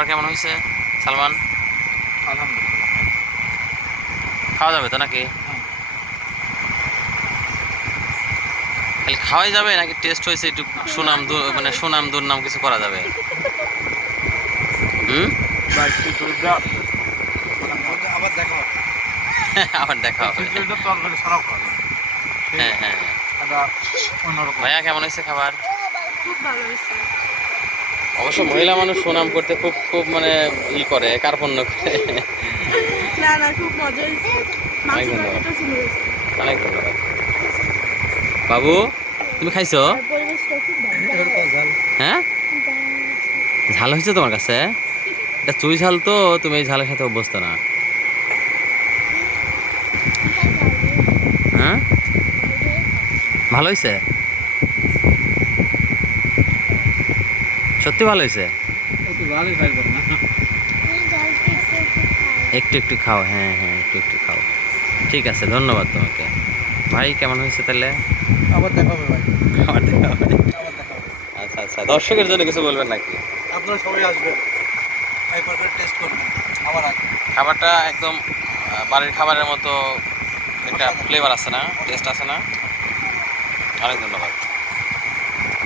খাবার কেমন হয়েছে সালমান? আলহামদুলিল্লাহ, খাওয়া যাবে তো নাকি? খালি খাওয়াই যাবে নাকি টেস্ট হয়েছে একটু মানে সুনাম দুর্নাম কিছু করা যাবে? হুম। আবার দেখা হবে। আবার দেখা হবে। খিচুড়িটা তরকারি ছাড়াও খাওয়া যাবে। হ্যাঁ হ্যাঁ হ্যাঁ। এটা অন্যরকম। ভাইয়া কেমন হয়েছে খাবার? খুব ভালো হয়েছে। অবশ্য মহিলা মানুষ সুনাম করতে খুব খুব মানে করে কার্পণ্য করে। না না, খুব মজা হয়েছে। মাংস অনেক ধন্যবাদ। তরকারিটা সুন্দর হয়েছে। অনেক ধন্যবাদ। বাবু তুমি খাইছো? আর পরিবেশটা খুব ভালো। হ্যাঁ, ঝাল হয়েছে তোমার কাছে? এটা চুই ঝাল তো, তুমি এই ঝালের সাথে অভ্যস্ত না। হ্যাঁ, ভালো হয়েছে, সত্যি ভালো হয়েছে। একটু ভালোই খাইবেন না? একটু একটু খাও, হ্যাঁ হ্যাঁ একটু একটু খাও। ঠিক আছে, ধন্যবাদ তোমাকে। ভাই কেমন হয়েছে তাহলে? আবার দেখা হবে ভাই। আবার দেখা হবে। আবার দেখা হবে। আচ্ছা আচ্ছা, দর্শকের জন্য কিছু বলবেন নাকি? আপনারা সবাই আসবেন, একবার করে টেস্ট করবেন, আবার আসবেন। খাবারটা একদম বাড়ির খাবারের মতো একটা ফ্লেভার আছে না, টেস্ট আছে না? অনেক ধন্যবাদ।